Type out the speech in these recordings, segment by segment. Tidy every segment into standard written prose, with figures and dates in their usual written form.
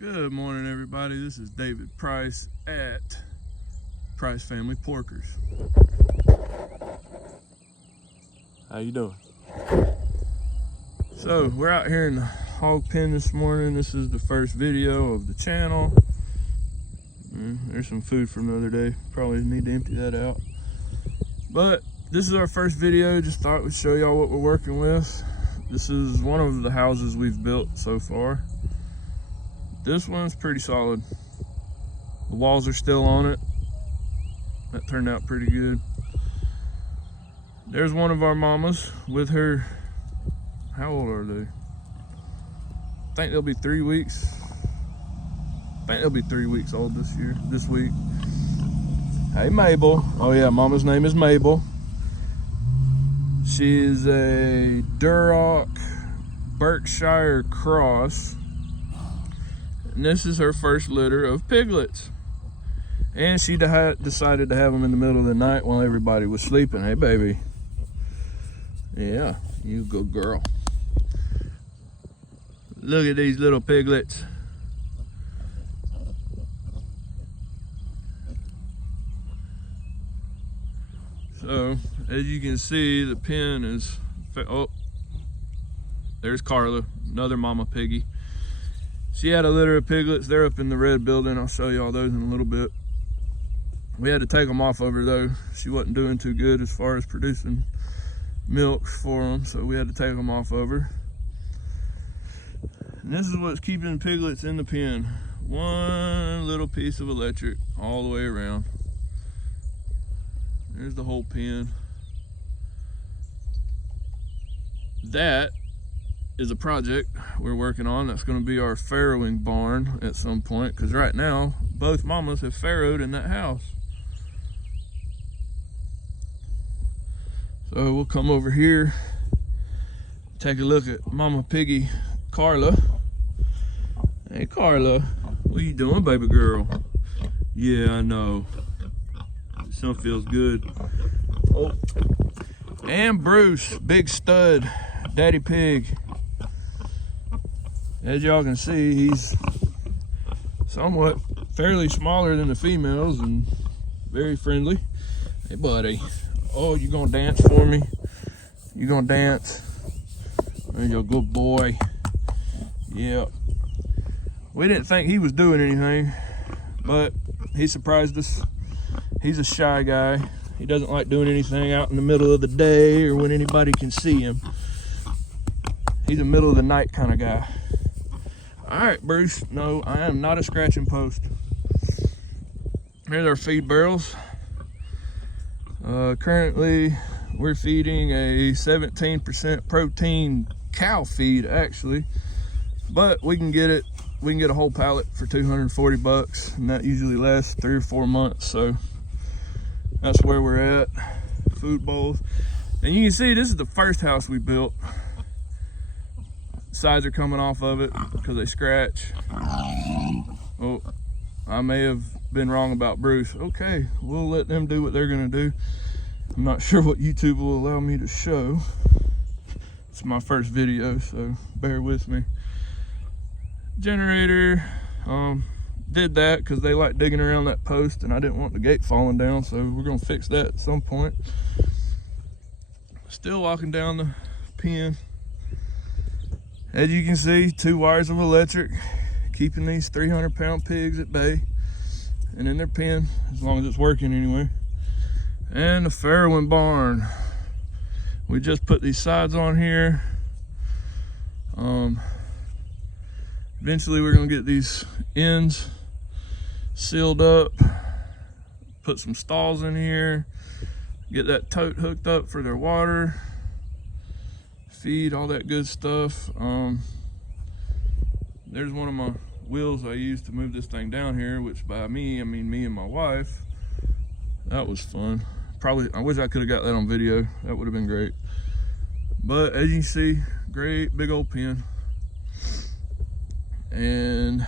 Good morning, everybody. This is David Price at Price Family Porkers. How you doing? So we're out here in the hog pen this morning. This is the first video of the channel. There's some food from the other day. Probably need to empty that out. But this is our first video. Just thought we'd show y'all what we're working with. This is one of the houses we've built so far. This one's pretty solid. The walls are still on it. That turned out pretty good. There's one of our mamas with her, how old are they? I think they'll be 3 weeks. I think they'll be 3 weeks old this week. Hey Mabel. Oh yeah, mama's name is Mabel. She is a Duroc Berkshire cross. And this is her first litter of piglets. And she decided to have them in the middle of the night while everybody was sleeping. Hey, baby. Yeah, you good girl. Look at these little piglets. So, as you can see, the pen is... Oh, there's Carla, another mama piggy. She had a litter of piglets. They're up in the red building. I'll show you all those in a little bit. We had to take them off of her though. She wasn't doing too good as far as producing milk for them, so we had to take them off of her. And this is what's keeping piglets in the pen. One little piece of electric all the way around. There's the whole pen. That is a project we're working on. That's going to be our farrowing barn at some point, because right now both mamas have farrowed in that house. So we'll come over here, take a look at mama piggy Carla. Hey Carla, what are you doing, baby girl? Yeah, I know, some feels good. Oh, and Bruce, big stud daddy pig. As y'all can see, he's somewhat fairly smaller than the females and very friendly. Hey buddy, oh, you gonna dance for me? You gonna dance? There you go, good boy. Yeah. We didn't think he was doing anything, but he surprised us. He's a shy guy. He doesn't like doing anything out in the middle of the day or when anybody can see him. He's a middle of the night kind of guy. All right, Bruce, no, I am not a scratching post. Here's our feed barrels. Currently, we're feeding a 17% protein cow feed, actually, but we can get a whole pallet for 240 bucks, and that usually lasts 3 or 4 months, so that's where we're at. Food bowls. And you can see this is the first house we built. Sides are coming off of it because they scratch. Oh, I may have been wrong about Bruce. Okay, we'll let them do what they're gonna do. I'm not sure what YouTube will allow me to show. It's my first video, so bear with me. Generator, did that because they like digging around that post and I didn't want the gate falling down, so we're gonna fix that at some point. Still walking down the pen. As you can see, 2 wires of electric, keeping these 300-pound pigs at bay and in their pen, as long as it's working anyway. And the farrowing barn. We just put these sides on here. Eventually we're gonna get these ends sealed up, put some stalls in here, get that tote hooked up for their water, feed, all that good stuff. There's one of my wheels I used to move this thing down here, which by me, I mean me and my wife. That was fun. Probably, I wish I could have got that on video. That would have been great. But as you can see, great big old pen. And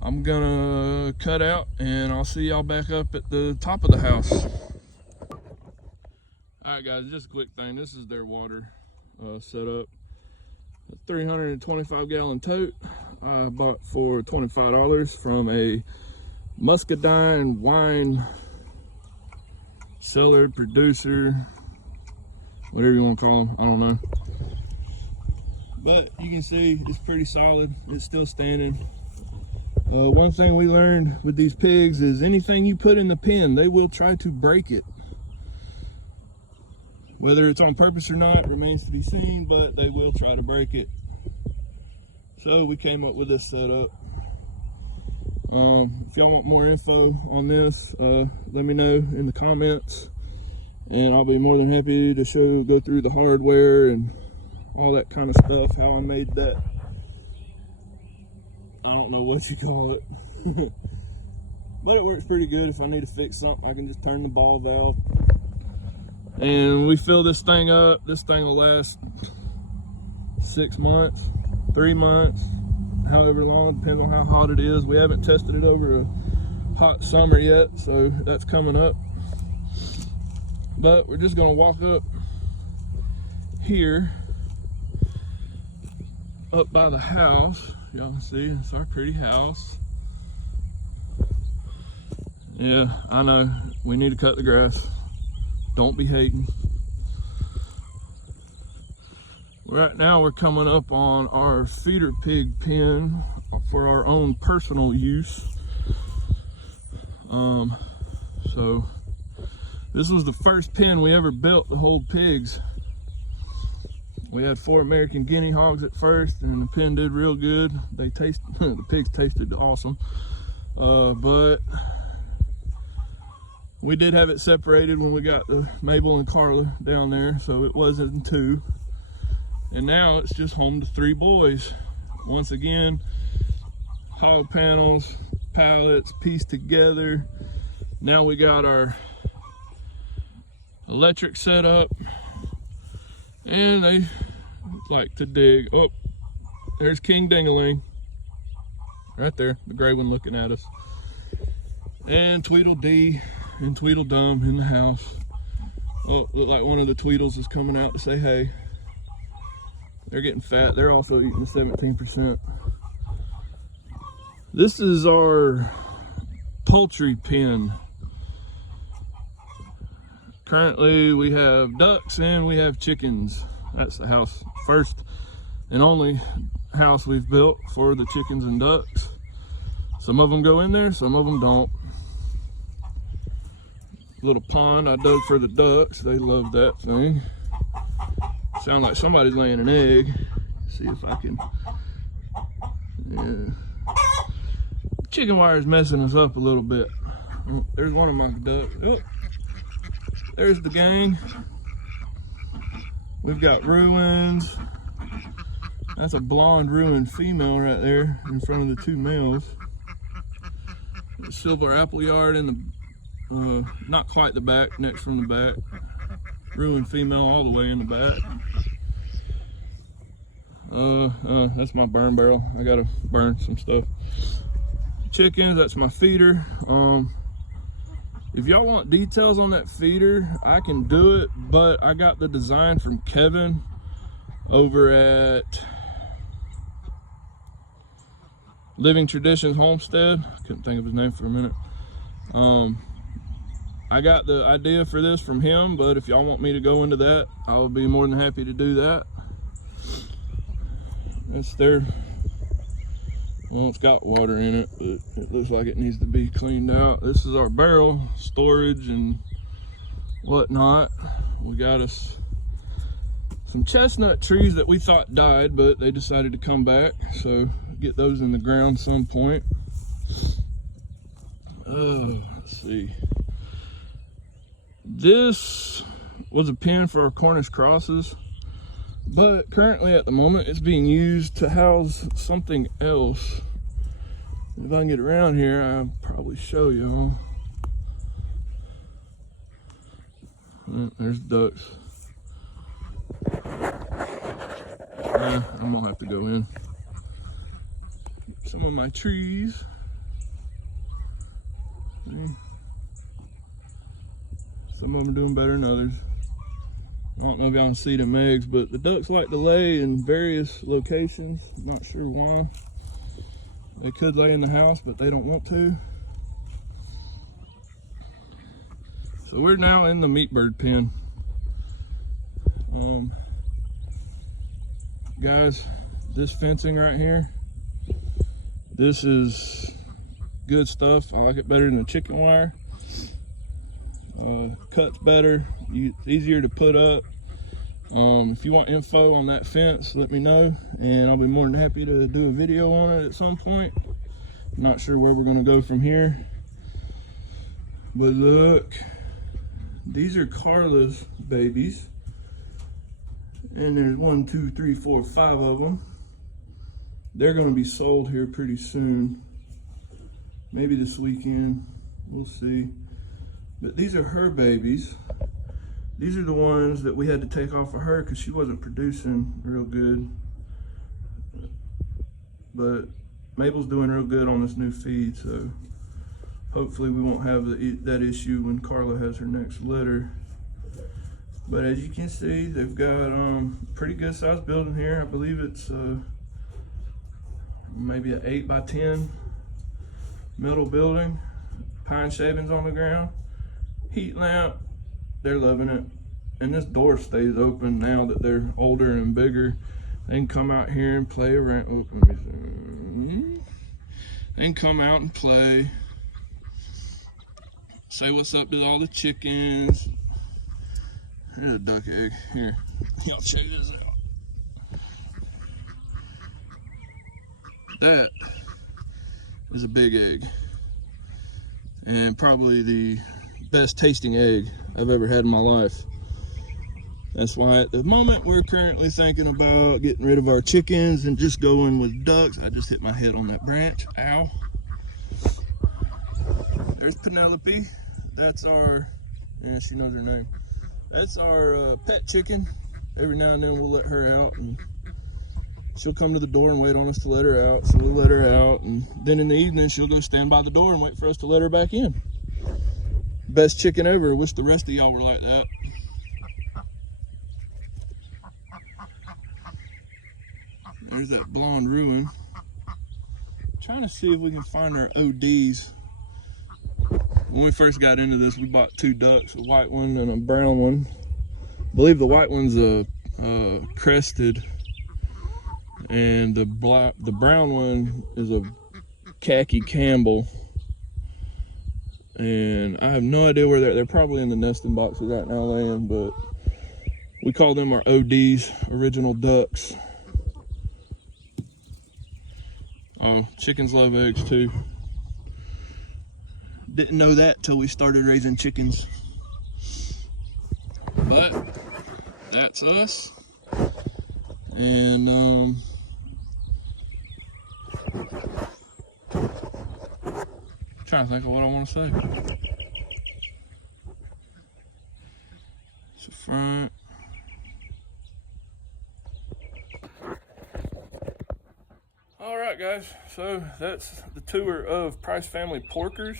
I'm gonna cut out and I'll see y'all back up at the top of the house. All right guys, just a quick thing. This is their water setup. A 325 gallon tote. I bought for $25 from a Muscadine wine seller, producer, whatever you want to call them, I don't know. But you can see it's pretty solid, it's still standing. One thing we learned with these pigs is anything you put in the pen, they will try to break it. Whether it's on purpose or not remains to be seen, but they will try to break it. So we came up with this setup. If y'all want more info on this, let me know in the comments, and I'll be more than happy to go through the hardware and all that kind of stuff, how I made that. I don't know what you call it. But it works pretty good. If I need to fix something, I can just turn the ball valve. And we fill this thing up. This thing will last 6 months, 3 months, however long, depends on how hot it is. We haven't tested it over a hot summer yet, so that's coming up. But we're just gonna walk up here, up by the house. Y'all can see it's our pretty house. Yeah, I know, we need to cut the grass. Don't be hating. Right now we're coming up on our feeder pig pen for our own personal use. So this was the first pen we ever built to hold pigs. We had 4 American guinea hogs at first, and the pen did real good. The pigs tasted awesome. But we did have it separated when we got the Mabel and Carla down there, so it wasn't 2. And now it's just home to 3 boys. Once again, hog panels, pallets, pieced together. Now we got our electric set up, and they like to dig. Oh, there's King Dingaling right there, the gray one looking at us, and Tweedledee and Tweedledum in the house. Oh, look like one of the Tweedles is coming out to say hey. They're getting fat. They're also eating the 17%. This is our poultry pen. Currently we have ducks and we have chickens. That's the house, first and only house we've built for the chickens and ducks. Some of them go in there, some of them don't. Little pond I dug for the ducks. They love that thing. Sound like somebody's laying an egg. See if I can. Yeah. Chicken wire is messing us up a little bit. Oh, there's one of my ducks. Oh, there's the gang. We've got ruins. That's a blonde ruined female right there in front of the 2 males. Silver apple yard in the, not quite the back, next from the back. Ruined female all the way in the back. That's my burn barrel. I gotta burn some stuff. Chickens, that's my feeder. If y'all want details on that feeder, I can do it, but I got the design from Kevin over at Living Traditions Homestead. Couldn't think of his name for a minute. I got the idea for this from him, but if y'all want me to go into that, I would be more than happy to do that. That's their, well, it's got water in it, but it looks like it needs to be cleaned out. This is our barrel storage and whatnot. We got us some chestnut trees that we thought died, but they decided to come back, so get those in the ground some point. Let's see. This was a pen for our Cornish crosses, but currently at the moment it's being used to house something else. If I can get around here, I'll probably show y'all. There's ducks. I'm gonna have to go in. Some of my trees. See? Some of them are doing better than others. I don't know if y'all can see them eggs, but the ducks like to lay in various locations. I'm not sure why. They could lay in the house, but they don't want to. So we're now in the meat bird pen. Guys, this fencing right here, this is good stuff. I like it better than the chicken wire. Cuts better, it's easier to put up. If you want info on that fence, let me know, and I'll be more than happy to do a video on it at some point. I'm not sure where we're gonna go from here, but look, these are Carla's babies, and there's 1, 2, 3, 4, 5 of them. They're gonna be sold here pretty soon, maybe this weekend, we'll see. But these are her babies. These are the ones that we had to take off of her because she wasn't producing real good. But Mabel's doing real good on this new feed, so hopefully we won't have that issue when Carla has her next litter. But as you can see, they've got pretty good sized building here. I believe it's maybe an 8 by 10 metal building, pine shavings on the ground, heat lamp. They're loving it. And this door stays open now that they're older and bigger. They can come out here and play around. Oh, let me see. They can come out and play. Say what's up to all the chickens. There's a duck egg. Here, y'all check this out. That is a big egg. And probably the best tasting egg I've ever had in my life. That's why at the moment we're currently thinking about getting rid of our chickens and just going with ducks. I just hit my head on that branch. Ow. There's Penelope. That's our, yeah, she knows her name. That's our pet chicken. Every now and then we'll let her out, and she'll come to the door and wait on us to let her out. So we'll let her out, and then in the evening she'll go stand by the door and wait for us to let her back in. Best chicken ever. Wish the rest of y'all were like that. There's that blonde ruin. Trying to see if we can find our ODs. When we first got into this, we bought 2 ducks, a white one and a brown one. I believe the white one's a crested, and the brown one is a khaki Campbell. And I have no idea where they're probably in the nesting boxes right now laying, but we call them our ODs, original ducks. Oh, chickens love eggs too. Didn't know that till we started raising chickens. But that's us. And trying to think of what I want to say. It's the front. All right, guys. So that's the tour of Price Family Porkers.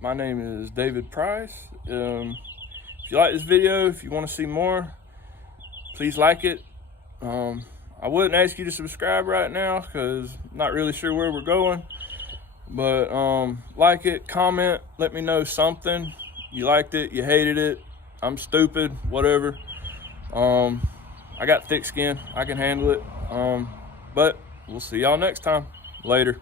My name is David Price. If you like this video, if you want to see more, please like it. I wouldn't ask you to subscribe right now because I'm not really sure where we're going. But like it, comment, let me know something. You liked it, you hated it, I'm stupid, whatever. I got thick skin, I can handle it. But we'll see y'all next time. Later.